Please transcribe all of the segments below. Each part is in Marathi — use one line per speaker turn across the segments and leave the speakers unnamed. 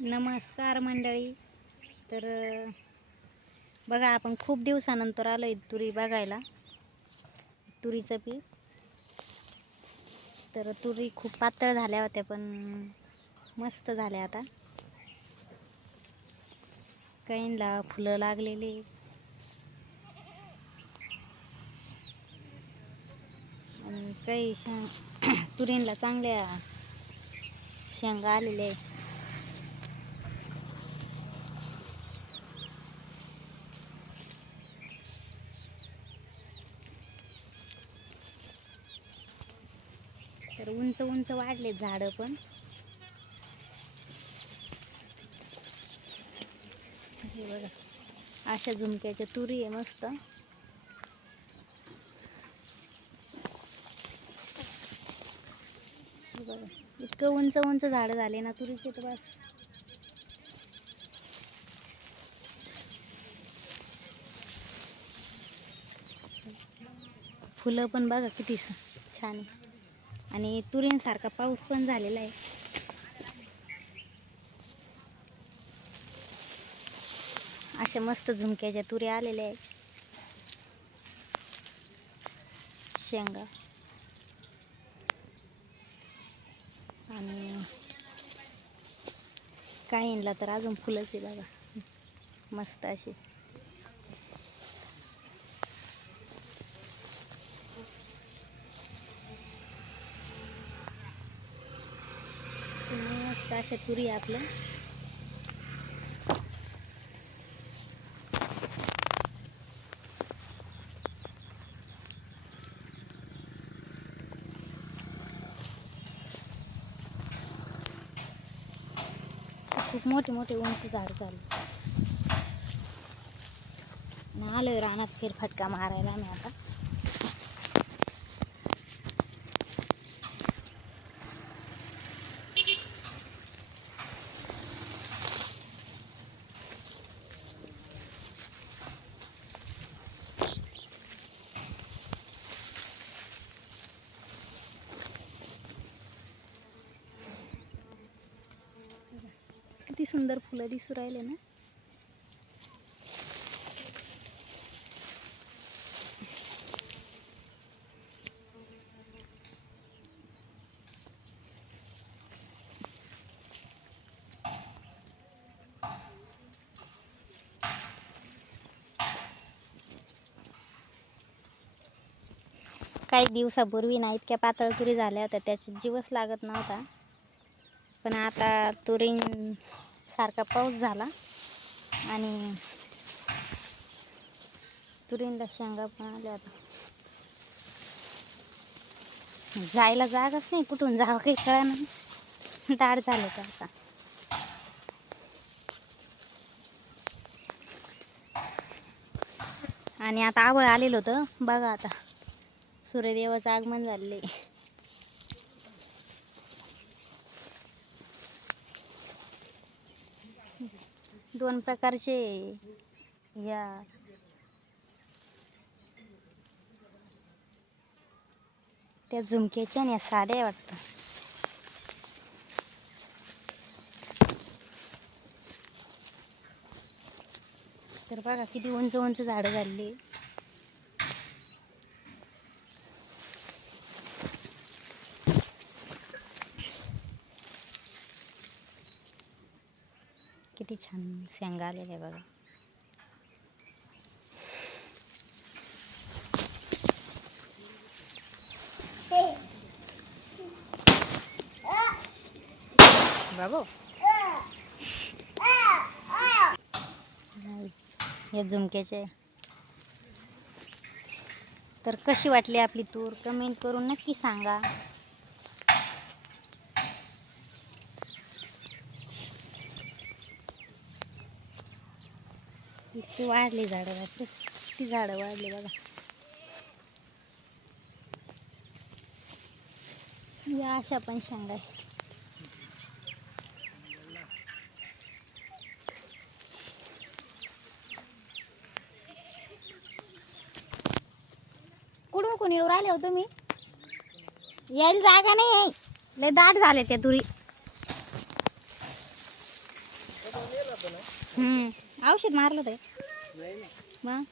नमस्कार मंडळी. तर बघा आपण खूप दिवसानंतर आलो आहे तुरी बघायला. तुरीचं पीक. तर तुरी खूप पातळ झाल्या होत्या पण मस्त झाल्या आता. कैनला फुलं लागलेली. आणि काही शेंग तुरींला चांगल्या शेंगा आलेल्या आहे तर उंच उंच वाढले झाडं पण. हे बघा अशा झुमक्याच्या तुरी आहे मस्त. बघा इतकं उंच उंच झाडं झाले ना तुरीचे तर बस. फुलं पण बघा किती स- छान आहे. आणि तुरींसारखा पाऊस पण झालेला आहे. अशा मस्त झुमक्याच्या तुरी आलेल्या आहेत. शेंगा. आणि काहींला तर अजून फुलंच आहे बघा मस्त अशी अशा तुरी आपल्या. आपलं खूप मोठे मोठे उंच झाड चालू आलोय रानात फेरफटका मारायला मी आता. सुंदर फुलं दिसू राहिले ना. काही दिवसापूर्वी ना इतक्या पातळ तुरी झाल्या होत्या त्याचे जीवच लागत नव्हता. पण आता तुरीं सारखा पाऊस झाला. आणि तुरींला शेंगा पण आल्या आता. जायला जागाच नाही कुठून जावं काही कळा नाही. दाड झालं तर आता. आणि आता आवळ आलेलं होतं. बघा आता. सूर्यदेवाचं आगमन झालेलं आहे. दोन प्रकारचे या. त्या झुमक्याच्या आणि या साड्या वाटतं. तर बघा किती उंच उंच झाडं झाली. किती छान शेंगा आलेल्या बघा. बाबू. हे झुमक्याचे तर कशी वाटली आपली तूर कमेंट करून नक्की सांगा. इतकी वाढली झाडं वाटते किती झाडं वाढली बघा. या अशा पण शेंगा आहे कुठून कोणी येऊ राहिले हो तुम्ही? यायला जागा नाही आहे. लय दाट झाले त्या तुरी. हम्म. औषध मारलं ते. मग?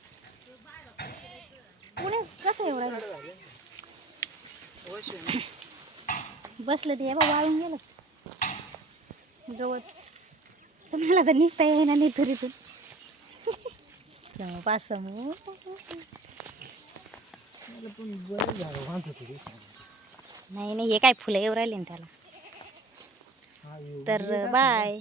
पुढे कसं एवढं? राहिलं? बसलं ते बा वाळून गेलं. गवत तुम्हाला तर निघता येईना निथुरीतून समू पाच समू नाही नाही हे काय फुलं येऊ राहिले ना त्याला. तर बाय.